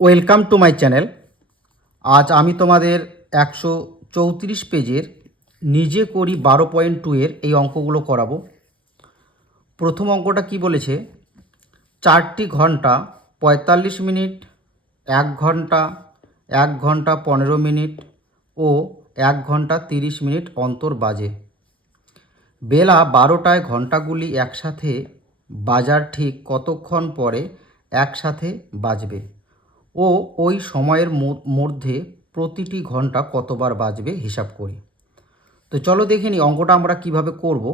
Welcome to my channel. আজ আমি তোমাদের একশো চৌত্রিশ পেজের নিজে করি বারো পয়েন্ট টু এর এই অঙ্কগুলো করাবো। প্রথম অঙ্কটা কি বলেছে? চারটি ঘণ্টা পঁয়তাল্লিশ মিনিট, এক ঘণ্টা এক ঘণ্টা পনেরো মিনিট ও এক ঘণ্টা তিরিশ মিনিট অন্তর বাজে। বেলা বারোটায় ঘন্টাগুলি একসাথে বাজার ঠিক কতক্ষণ পরে একসাথে বাজবে? ও ওই সময়ের মধ্যে প্রতিটি ঘণ্টা কতবার বাজবে হিসাব করি। তো চলো দেখে নিই অঙ্কটা আমরা কীভাবে করব।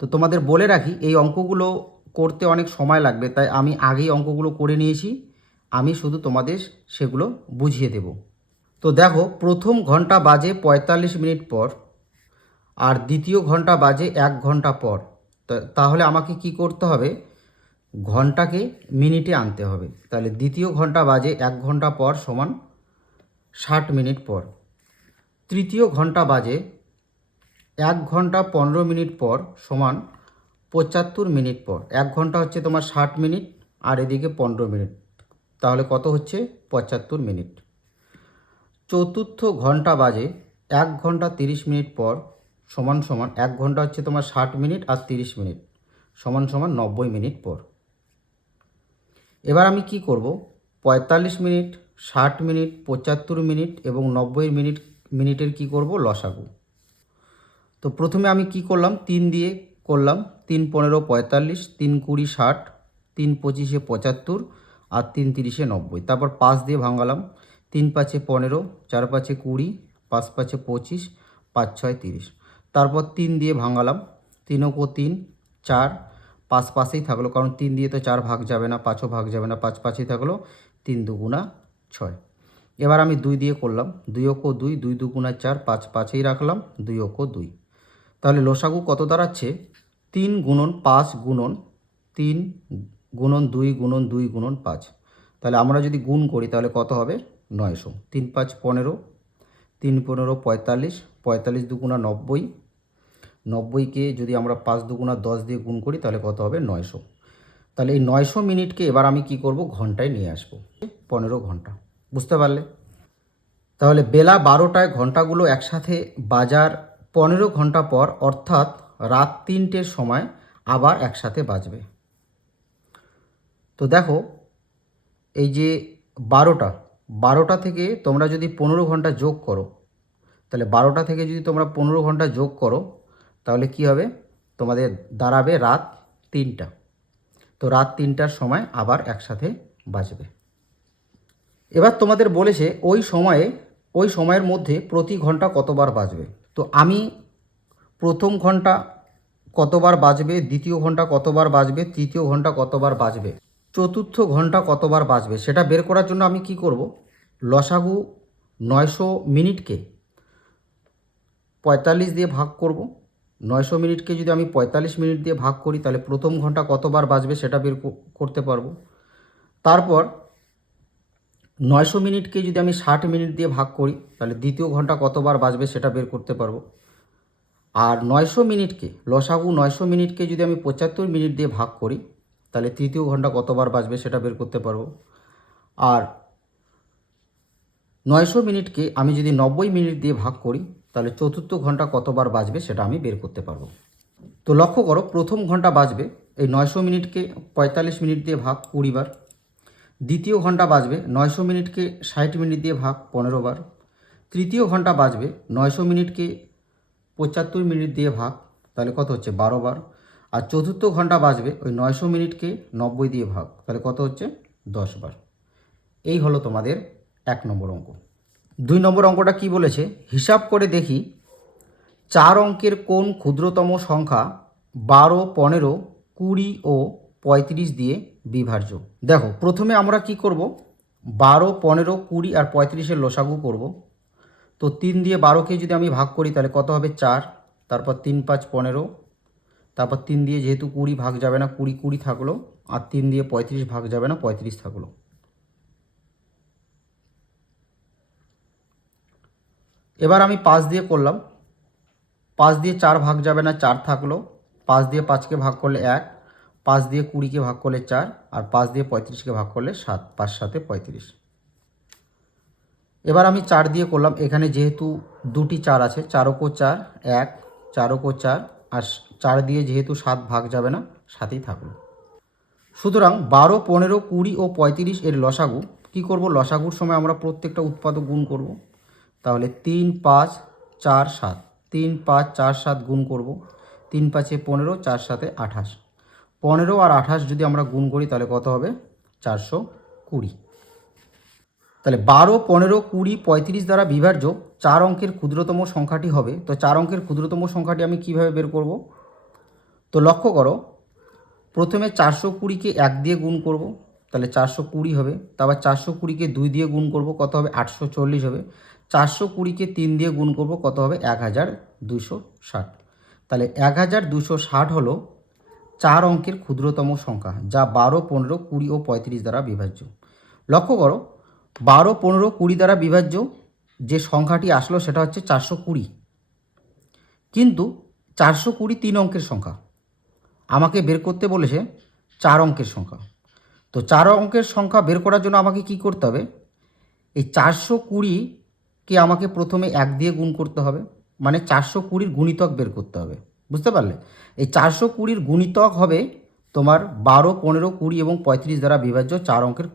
তো তোমাদের বলে রাখি, এই অঙ্কগুলো করতে অনেক সময় লাগবে, তাই আমি আগেই অঙ্কগুলো করে নিয়েছি। আমি শুধু তোমাদের সেগুলো বুঝিয়ে দেব। তো দেখো, প্রথম ঘণ্টা বাজে পঁয়তাল্লিশ মিনিট পর আর দ্বিতীয় ঘণ্টা বাজে এক ঘণ্টা পর। তাহলে আমাকে কি করতে হবে? ঘন্টাকে মিনিটে আনতে হবে। তাহলে দ্বিতীয় ঘণ্টা বাজে এক ঘণ্টা পর সমান ষাট মিনিট পর। তৃতীয় ঘণ্টা বাজে এক ঘণ্টা পনেরো মিনিট পর সমান পঁচাত্তর মিনিট পর। এক ঘণ্টা হচ্ছে তোমার ষাট মিনিট, আর এদিকে পনেরো মিনিট। তাহলে কত হচ্ছে? পঁচাত্তর মিনিট। চতুর্থ ঘণ্টা বাজে এক ঘণ্টা তিরিশ মিনিট পর সমান সমান এক ঘণ্টা হচ্ছে তোমার ষাট মিনিট আর তিরিশ মিনিট। সমান সমান নব্বই মিনিট পর। এবার আমি কি করব? পঁয়তাল্লিশ মিনিট, ষাট মিনিট, পঁচাত্তর মিনিট এবং নব্বই মিনিট, মিনিটের কি করব? লসাগু। তো প্রথমে আমি কি করলাম? তিন দিয়ে করলাম। তিন পনেরো পঁয়তাল্লিশ, তিন কুড়ি ষাট, তিন পঁচিশে পঁচাত্তর আর তিন তিরিশে নব্বই। তারপর পাঁচ দিয়ে ভাঙালাম। তিন পাঁচে পনেরো, চার পাঁচে কুড়ি, পাঁচ পাঁচে পঁচিশ, পাঁচ ছয় তিরিশ। তারপর তিন দিয়ে ভাঙালাম। তিনকো তিন, চার পাঁচ পাশেই থাকল, কারণ তিন দিয়ে তো চার ভাগ যাবে না, পাঁচও ভাগ যাবে না পাঁচ পাঁচেই থাকল তিন দুগুণা ছয়। এবার আমি দুই দিয়ে করলাম, দুই অকো দুই দুই দুগুণা চার পাঁচ পাঁচেই রাখলাম, দুই অকো দুই। তাহলে লসাগু কত দাঁড়াচ্ছে? তিন গুণন পাঁচ গুণন তিন গুণন দুই গুণন দুই গুণন পাঁচ। তাহলে আমরা যদি গুণ করি, তাহলে কত হবে? নয়শো। তিন পাঁচ পনেরো, তিন পনেরো পঁয়তাল্লিশ পঁয়তাল্লিশ দুগুণা নব্বই নব্বইকে যদি আমরা পাঁচ দুগুণা দশ দিয়ে গুণ করি, তাহলে কত হবে? নয়শো। তাহলে এই নয়শো মিনিটকে এবার আমি কি করব? ঘন্টায় নিয়ে আসব। পনেরো ঘণ্টা। বুঝতে পারলে? তাহলে বেলা বারোটায় ঘন্টাগুলো একসাথে বাজার পনেরো ঘণ্টা পর, অর্থাৎ রাত তিনটের সময় আবার একসাথে বাজবে। তো দেখো, এই যে বারোটা বারোটা থেকে তোমরা যদি পনেরো ঘণ্টা যোগ করো, তাহলে বারোটা থেকে যদি তোমরা পনেরো ঘণ্টা যোগ করো তাহলে কি হবে? তোমাদের দাঁড়াবে রাত তিনটা। তো রাত তিনটার সময় আবার একসাথে বাজবে। এবার তোমাদের বলেছে ওই সময়ে, ওই সময়ের মধ্যে প্রতি ঘণ্টা কতবার বাজবে? তো আমি প্রথম ঘণ্টা কতবার বাজবে, দ্বিতীয় ঘণ্টা কতবার বাজবে, তৃতীয় ঘণ্টা কতবার বাজবে, চতুর্থ ঘণ্টা কতবার বাজবে, সেটা বের করার জন্য আমি কি করব? লসাগু নয়শো মিনিটকে পঁয়তাল্লিশ দিয়ে ভাগ করব। নয়শো মিনিটকে যদি আমি পঁয়তাল্লিশ মিনিট দিয়ে ভাগ করি, তাহলে প্রথম ঘণ্টা কতবার বাজবে সেটা বের করতে পারব। তারপর নয়শো মিনিটকে যদি আমি ষাট মিনিট দিয়ে ভাগ করি, তাহলে দ্বিতীয় ঘণ্টা কতবার বাজবে সেটা বের করতে পারব। আর নয়শো মিনিটকে, লসাগু নয়শো মিনিটকে যদি আমি পঁচাত্তর মিনিট দিয়ে ভাগ করি, তাহলে তৃতীয় ঘণ্টা কতবার বাজবে সেটা বের করতে পারব। আর নয়শো মিনিটকে আমি যদি নব্বই মিনিট দিয়ে ভাগ করি তাহলে চতুর্থ ঘণ্টা কতবার বাজবে সেটা আমি বের করতে পারব। তো লক্ষ্য করো, প্রথম ঘণ্টা বাজবে, এই নয়শো মিনিটকে পঁয়তাল্লিশ মিনিট দিয়ে ভাগ কুড়ি বার। দ্বিতীয় ঘণ্টা বাজবে, নয়শো মিনিটকে ষাট মিনিট দিয়ে ভাগ পনেরো বার। তৃতীয় ঘণ্টা বাজবে, নয়শো মিনিটকে পঁচাত্তর মিনিট দিয়ে ভাগ, তাহলে কত হচ্ছে? বারো বার। আর চতুর্থ ঘণ্টা বাজবে, ওই নয়শো মিনিটকে নব্বই দিয়ে ভাগ, তাহলে কত হচ্ছে? দশ বার। এই হলো তোমাদের এক নম্বর অঙ্ক। দুই নম্বর অঙ্কটা কি বলেছে? হিসাব করে দেখি। চার অঙ্কের কোন ক্ষুদ্রতম সংখ্যা বারো, পনেরো, কুড়ি ও পঁয়ত্রিশ দিয়ে বিভাজ্য। দেখো, প্রথমে আমরা কি করব? বারো, পনেরো, কুড়ি আর পঁয়ত্রিশের লসাগু করব। তো তিন দিয়ে বারোকে যদি আমি ভাগ করি, তাহলে কত হবে? চার। তারপর তিন, পাঁচ, পনেরো। তারপর তিন দিয়ে যেহেতু কুড়ি ভাগ যাবে না, কুড়ি কুড়ি থাকল। আর তিন দিয়ে পঁয়ত্রিশ ভাগ যাবে না, পঁয়ত্রিশ থাকল। এবার আমি পাঁচ দিয়ে করলাম। পাঁচ দিয়ে চার ভাগ যাবে না, চার থাকল। পাঁচ দিয়ে পাঁচকে ভাগ করলে এক, পাঁচ দিয়ে কুড়িকে ভাগ করলে চার, আর পাঁচ দিয়ে পঁয়ত্রিশকে ভাগ করলে সাত, পাঁচ সাতে পঁয়ত্রিশ। এবার আমি চার দিয়ে করলাম। এখানে যেহেতু দুটি চার আছে চারকো চার, এক চারকো চার, আর চার দিয়ে যেহেতু সাত ভাগ যাবে না, সাতই থাকল। সুতরাং বারো, পনেরো, কুড়ি ও পঁয়ত্রিশ এর লসাগু, কী করব? লসাগুর সময় আমরা প্রত্যেকটা উৎপাদক গুণ করব। তাহলে তিন পাঁচ চার সাত। তিন পাঁচ চার সাত গুণ করব। তিন পাঁচে পনেরো, চার সাতে আঠাশ। পনেরো আর আঠাশ যদি আমরা গুণ করি, তাহলে কত হবে? চারশো কুড়ি। তাহলে বারো, পনেরো, কুড়ি, পঁয়ত্রিশ দ্বারা বিভাজ্য চার অঙ্কের ক্ষুদ্রতম সংখ্যাটি হবে। তো চার অঙ্কের ক্ষুদ্রতম সংখ্যাটি আমি কীভাবে বের করব? তো লক্ষ্য করো, প্রথমে চারশো কুড়িকে এক দিয়ে গুণ করব। তাহলে চারশো কুড়ি হবে। তারপর চারশো কুড়িকে দুই দিয়ে গুণ করব। কত হবে? আটশো চল্লিশ হবে। চারশো কুড়িকে তিন দিয়ে গুণ করব, কত হবে? এক হাজার দুশো ষাট। তাহলে এক হাজার দুশো ষাট হলো চার অঙ্কের ক্ষুদ্রতম সংখ্যা, যা বারো, পনেরো, কুড়ি ও পঁয়ত্রিশ দ্বারা বিভাজ্য। লক্ষ্য করো, বারো, পনেরো, কুড়ি দ্বারা বিভাজ্য, যে সংখ্যাটি আসলো সেটা হচ্ছে চারশো কুড়ি। কিন্তু চারশো কুড়ি তিন অঙ্কের সংখ্যা। আমাকে বের করতে বলেছে চার অঙ্কের সংখ্যা। তো চার অঙ্কের সংখ্যা বের করার জন্য আমাকে কি করতে হবে? এই চারশো কুড়ি কুড়িকে আমাকে প্রথমে এক দিয়ে গুণ করতে হবে? মানে চারশো কুড়ির গুণিতক বের করতে হবে। বুঝতে পারলে? এই চারশো কুড়ির গুণিতক হবে তোমার বারো, পনেরো, কুড়ি এবং পঁয়ত্রিশ দ্বারা বিভাজ্য চার অঙ্কের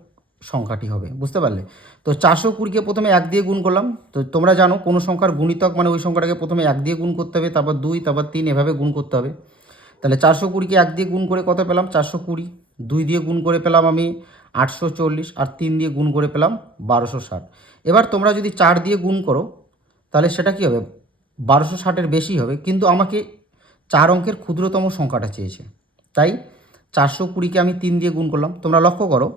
সংখ্যাটি হবে। বুঝতে পারলে? তো চারশো কুড়িকে প্রথমে এক দিয়ে গুণ করলাম। তো তোমরা জানো কোনো সংখ্যার গুণিতক মানে ওই সংখ্যাটাকে প্রথমে এক দিয়ে গুণ করতে হবে, তারপর দুই, তারপর তিন এভাবে গুণ করতে হবে। তাহলে চারশো কুড়িকে এক দিয়ে গুণ করে কত পেলাম? চারশো কুড়ি। দুই দিয়ে গুণ করে পেলাম আমি আটশো চল্লিশ আর তিন দিয়ে গুণ করে পেলাম বারোশো ষাট। এবার তোমরা যদি চার দিয়ে গুণ করো, তাহলে সেটা কী হবে? বারোশো ষাটের বেশি হবে, কিন্তু আমাকে চার অঙ্কের ক্ষুদ্রতম সংখ্যাটা চেয়েছে। তাই চারশো কুড়িকে আমি তিন দিয়ে গুণ করলাম। তোমরা লক্ষ্য করো,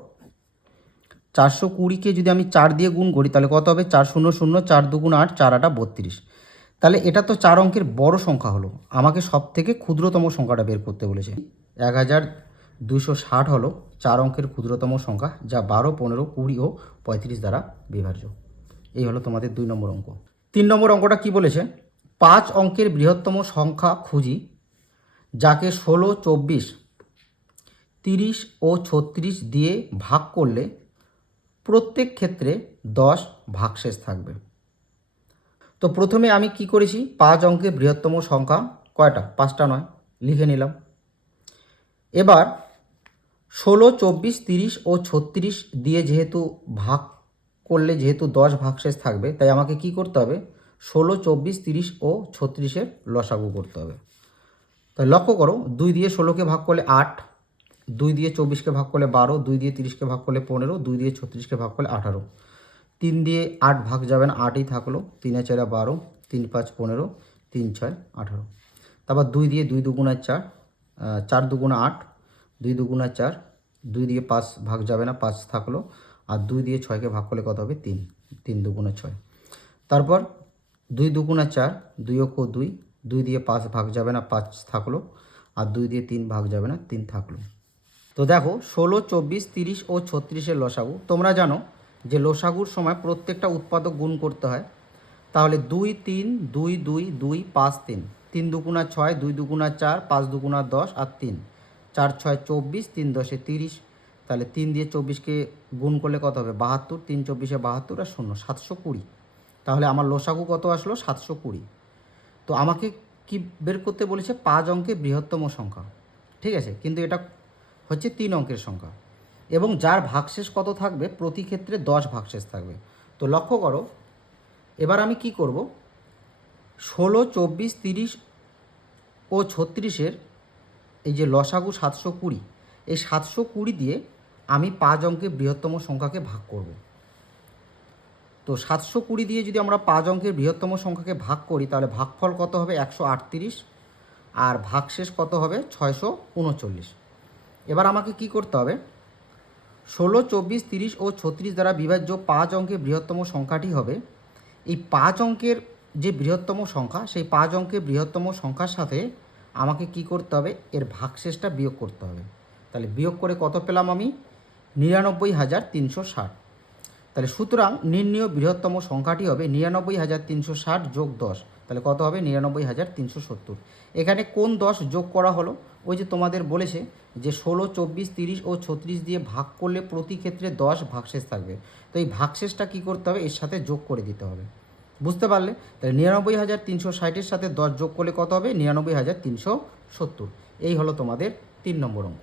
চারশো কুড়িকে যদি আমি চার দিয়ে গুণ করি, তাহলে কত হবে? চার শূন্য শূন্য, চার দুগুণ আট, চার আটা বত্রিশ। তাহলে এটা তো চার অঙ্কের বড় সংখ্যা হলো। আমাকে সব থেকে ক্ষুদ্রতম সংখ্যাটা বের করতে বলেছে। এক হাজার দুশো ষাট হলো চার অঙ্কের ক্ষুদ্রতম সংখ্যা, যা বারো, পনেরো, কুড়ি ও পঁয়ত্রিশ দ্বারা বিভাজ্য। এই হলো তোমাদের দুই নম্বর অঙ্ক। তিন নম্বর অঙ্কটা কি বলেছে? পাঁচ অঙ্কের বৃহত্তম সংখ্যা খুঁজি, যাকে ষোলো, চব্বিশ, তিরিশ ও ছত্রিশ দিয়ে ভাগ করলে প্রত্যেক ক্ষেত্রে দশ ভাগশেষ থাকবে। তো প্রথমে আমি কি করেছি? পাঁচ অঙ্কের বৃহত্তম সংখ্যা কয়টা? পাঁচটা নয়, লিখে নিলাম। এবার ষোলো, চব্বিশ, তিরিশ ও ছত্রিশ দিয়ে যেহেতু ভাগ করলে যেহেতু দশ ভাগশেষ থাকবে, তাই আমাকে কি করতে হবে? ষোলো, চব্বিশ, তিরিশ ও ছত্রিশের লসাগু করতে হবে। তাই লক্ষ্য করো, দুই দিয়ে ষোলোকে ভাগ করলে আট, দুই দিয়ে চব্বিশকে ভাগ করলে বারো, দুই দিয়ে তিরিশকে ভাগ করলে পনেরো, দুই দিয়ে ছত্রিশকে ভাগ করলে আঠারো। তিন দিয়ে আট ভাগ যাবে না, আটই থাকল, তিনে চারে বারো, তিন পাঁচ পনেরো, তিন ছয় আঠারো। তারপর দুই দিয়ে দুই দুগুণায় চার চার দুগুণা আট দুই দুগুণা চার, দুই দিয়ে পাঁচ ভাগ যাবে না, পাঁচ থাকল। আর দুই দিয়ে ছয়কে ভাগ করলে কত হবে? তিন তিন দুগুণা ছয়। তারপর দুই দুগুণা চার, দুই অক্ষ দুই দুই দিয়ে পাঁচ ভাগ যাবে না, পাঁচ থাকল। আর দুই দিয়ে তিন ভাগ যাবে না, তিন থাকল। তো দেখো, ষোলো, চব্বিশ, তিরিশ ও ছত্রিশের লসাগু। তোমরা জানো যে লসাগুর সময় প্রত্যেকটা উৎপাদক গুণ করতে হয়। তাহলে দুই, তিন, দুই দুই দুই, পাঁচ, তিন। তিন দুগুণা ছয়, দুই দুগুণা চার, পাঁচ দুগুণা দশ আর তিন। চার ছয় চব্বিশ, তিন দশে তিরিশ। তাহলে তিন দিয়ে চব্বিশকে গুণ করলে কত হবে? বাহাত্তর, তিন চব্বিশে বাহাত্তর আর শূন্য, সাতশো কুড়ি। তাহলে আমার লসাগু কত আসলো? সাতশো কুড়ি। তো আমাকে কি বের করতে বলেছে? পাঁচ অঙ্কের বৃহত্তম সংখ্যা। ঠিক আছে? কিন্তু এটা হচ্ছে তিন অঙ্কের সংখ্যা। এবং যার ভাগশেষ কত থাকবে? প্রতি ক্ষেত্রে দশ ভাগশেষ থাকবে। তো লক্ষ্য করো, এবার আমি কি করব? ষোলো, চব্বিশ, তিরিশ ও ছত্রিশের এই যে লসাগু সাতশো কুড়ি, এই সাতশো কুড়ি দিয়ে আমি পাঁচ অঙ্কের বৃহত্তম সংখ্যাকে ভাগ করব। তো সাতশো কুড়ি দিয়ে যদি আমরা পাঁচ অঙ্কের বৃহত্তম সংখ্যাকে ভাগ করি, তাহলে ভাগফল কত হবে? একশো আটত্রিশ, আর ভাগশেষ কত হবে? ছয়শো উনচল্লিশ। এবার আমাকে কি করতে হবে? ষোলো, চব্বিশ, তিরিশ ও ছত্রিশ দ্বারা বিভাজ্য পাঁচ অঙ্কের বৃহত্তম সংখ্যাটি হবে। এই পাঁচ অঙ্কের যে বৃহত্তম সংখ্যা, সেই পাঁচ অঙ্কের বৃহত্তম সংখ্যার সাথে আমাকে কি করতে হবে? এর ভাগশেষটা বিয়োগ করতে হবে। তাহলে বিয়োগ করে কত পেলাম আমি? নিরানব্বই হাজার তিনশো ষাট। তাহলে সুতরাং নির্ণীয় বৃহত্তম সংখ্যাটি হবে নিরানব্বই হাজার তিনশো ষাট যোগ দশ। তাহলে কত হবে? নিরানব্বই হাজার তিনশো সত্তর। এখানে কোন দশ যোগ করা হলো? ওই যে তোমাদের বলেছে যে ষোলো, চব্বিশ, তিরিশ ও ছত্রিশ দিয়ে ভাগ করলে প্রতি ক্ষেত্রে দশ ভাগশেষ থাকবে। তো এই ভাগশেষটা কী করতে হবে? এর সাথে যোগ করে দিতে হবে। বুঝতে পারলে? তাহলে নিরানব্বই হাজার তিনশো ষাটের সাথে দশ যোগ করলে কত হবে? নিরানব্বই হাজার তিনশো সত্তর। এই হলো তোমাদের তিন নম্বর অঙ্ক।